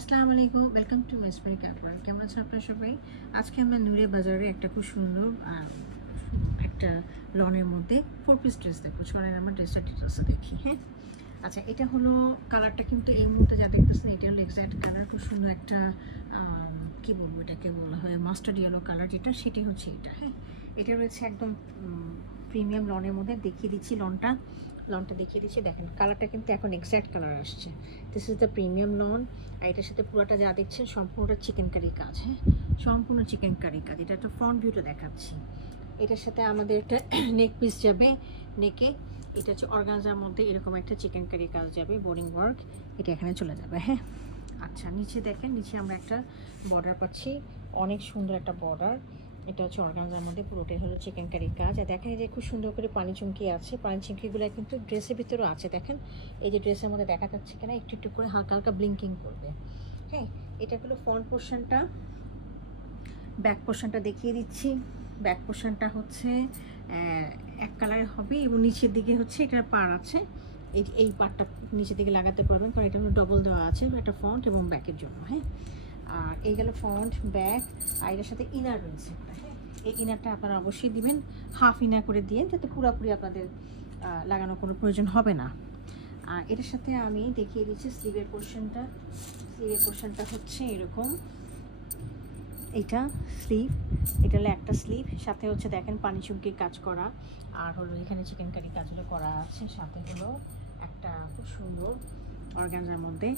আসসালামু আলাইকুম, welcome to মেসমারি কাপড়। কেমন আছেন আপনারা সবাই? আজকে আমরা নূরে বাজারে একটা খুব সুন্দর একটা লনের মধ্যে 4 পিস ড্রেস দেখবো। চলেন আমরা ড্রেসটা ডিটেলসে দেখি। হ্যাঁ, আচ্ছা, এটা হলো কালারটা, কিন্তু এই মুহূর্তে যা দেখতেছেন এটা হলো এক্সাক্ট কালার। খুব সুন্দর একটা কী বলবো, এটাকে বলা হয় মাস্টার্ড ইয়েলো কালার, যেটা সেটি হচ্ছে এটা। হ্যাঁ, এটা রয়েছে একদম প্রিমিয়াম লনের মধ্যে। দেখিয়ে দিচ্ছি লনটা দেখিয়ে দিচ্ছি। দেখেন কালারটা কিন্তু এখন এক্স্যাক্ট কালার আসছে। This is the premium lawn. আর এটার সাথে পুরোটা যা দেখছেন সম্পূর্ণটা চিকেন কারি কাজ। হ্যাঁ, সম্পূর্ণ চিকেন কারি কাজ। এটা একটা ফ্রন্ট ভিউটা দেখাচ্ছি। এটার সাথে আমাদের একটা নেক পিস যাবে, নেকে এটা হচ্ছে অর্গানজার মধ্যে এরকম একটা চিকেন কারি কাজ যাবে, বোরিং ওয়ার্ক, এটা এখানে চলে যাবে। হ্যাঁ, আচ্ছা, নিচে দেখেন, নিচে আমরা একটা বর্ডার পাচ্ছি, অনেক সুন্দর একটা বর্ডার। এটা হচ্ছে অর্গানজার মধ্যে, পুরোটাই হলো চিকেন কারি কাজ। আর দেখেন যে খুব সুন্দর করে পানি চুমকি আছে। পানি চুমকিগুলো কিন্তু ড্রেসের ভিতরেও আছে। দেখেন এই যে ড্রেসের মধ্যে দেখা যাচ্ছে কিনা, একটু একটু করে হালকা হালকা ব্লিঙ্কিং করবে। হ্যাঁ, এটা হলো ফ্রন্ট পোর্শনটা। ব্যাক পোর্শনটা দেখিয়ে দিচ্ছি। ব্যাক পোর্শনটা হচ্ছে এক কালারের হবে এবং নিচের দিকে হচ্ছে এটার পার আছে। এই পার্টটা নিচের দিকে লাগাতে পারবেন, কারণ এটা হলো ডবল দেওয়া আছে, একটা ফ্রন্ট এবং ব্যাকের জন্য। হ্যাঁ, আর এই গেল ফ্রন্ট, ব্যাক। আর এটার সাথে ইনার রয়েছে। হ্যাঁ, এই ইনারটা আপনারা অবশ্যই দিবেন, হাফ ইনার করে দিয়ে, যাতে পুরোপুরি আপনাদের লাগানোর কোনো প্রয়োজন হবে না। আর এটার সাথে আমি দেখিয়ে দিচ্ছি স্লিভের পোর্শনটা। স্লিভের পোর্শনটা হচ্ছে এরকম, এটা স্লিভ, এটা হলো একটা স্লিভ। সাথে হচ্ছে দেখেন পানি চুমকির কাজ করা, আর হলো এখানে চিকেন কারি কাজগুলো করা আছে। সাথে হলো একটা খুব সুন্দর অর্গানজার মধ্যে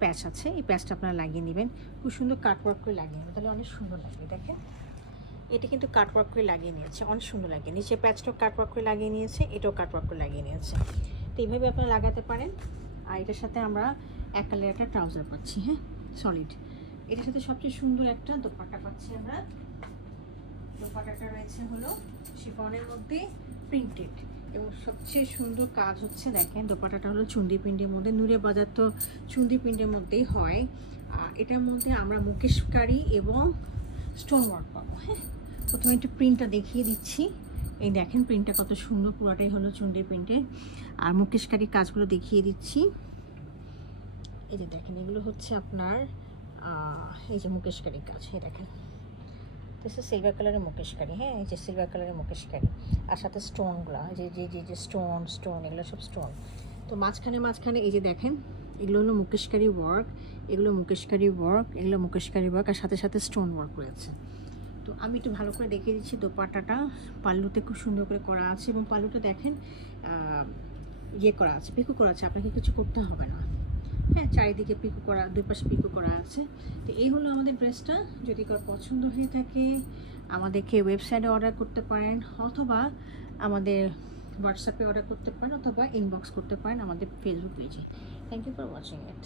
প্যাচ আছে। এই প্যাচটা আপনারা লাগিয়ে নেবেন, খুব সুন্দর কাটওয়ার্ক করে লাগিয়ে নেবেন, তাহলে অনেক সুন্দর লাগবে। দেখেন এটা কিন্তু কাটওয়ার্ক করে লাগিয়ে নিয়েছে, অনেক সুন্দর লাগে। নিচে প্যাচটাও কাটওয়ার্ক করে লাগিয়ে নিয়েছে, এটাও কাটওয়ার্ক করে লাগিয়ে নিয়েছে। তো এইভাবে আপনারা লাগাতে পারেন। আর এটার সাথে আমরা এক কালার একটা ট্রাউজার পাচ্ছি। হ্যাঁ, সলিড। এটার সাথে সবচেয়ে সুন্দর একটা দোপাট্টা পাচ্ছি আমরা। দোপাট্টাটা রয়েছে হলো শিফনের মধ্যে প্রিন্টেড, এবং সবচেয়ে সুন্দর কাজ হচ্ছে দেখেন দোপাট্টাটা হলো চুন্ডি প্রিন্টের মধ্যে। নূরে বাজার তো চুন্ডি প্রিন্টের মধ্যেই হয়। আর এটার মধ্যে আমরা মুকেশকারি এবং স্টোন ওয়ার্ক পাবো। হ্যাঁ, প্রথমে একটু প্রিন্টটা দেখিয়ে দিচ্ছি। এই দেখেন প্রিন্টটা কত সুন্দর, পুরোটাই হলো চুন্ডি প্রিন্টের। আর মুকেশকারি কাজগুলো দেখিয়ে দিচ্ছি। এই যে দেখেন, এগুলো হচ্ছে আপনার এই যে মুকেশকারি কাজ। এই দেখেন, দিস ইজ সিলভার কালারের মুকেশকারি। হ্যাঁ, এই যে সিলভার কালারের মুকেশকারি, আর সাথে স্টোনগুলো, যে যে যে যে স্টোন এগুলো সব স্টোন। তো মাঝখানে এই যে দেখেন, এগুলো হলো মুকেশকারি ওয়ার্ক, এগুলো মুকেশকারি ওয়ার্ক, এগুলো মুকেশকারি ওয়ার্ক, আর সাথে সাথে স্টোন ওয়ার্ক রয়েছে। তো আমি একটু ভালো করে দেখিয়ে দিচ্ছি। দোপাট্টাটা পাল্লুতে খুব সুন্দর করে করা আছে, এবং পাল্লুটা দেখেন ইয়ে করা আছে, পিকো করা আছে, আপনাকে কিছু করতে হবে না। হ্যাঁ, চারিদিকে পিকো করা, দুই পাশে পিকো করা আছে। তো এই হলো আমাদের ড্রেসটা। যদি কার পছন্দ হয়ে থাকে আমাদেরকে ওয়েবসাইটে অর্ডার করতে পারেন, অথবা আমাদের হোয়াটসঅ্যাপে অর্ডার করতে পারেন, অথবা ইনবক্স করতে পারেন আমাদের ফেসবুক পেজে। Thank you for watching it.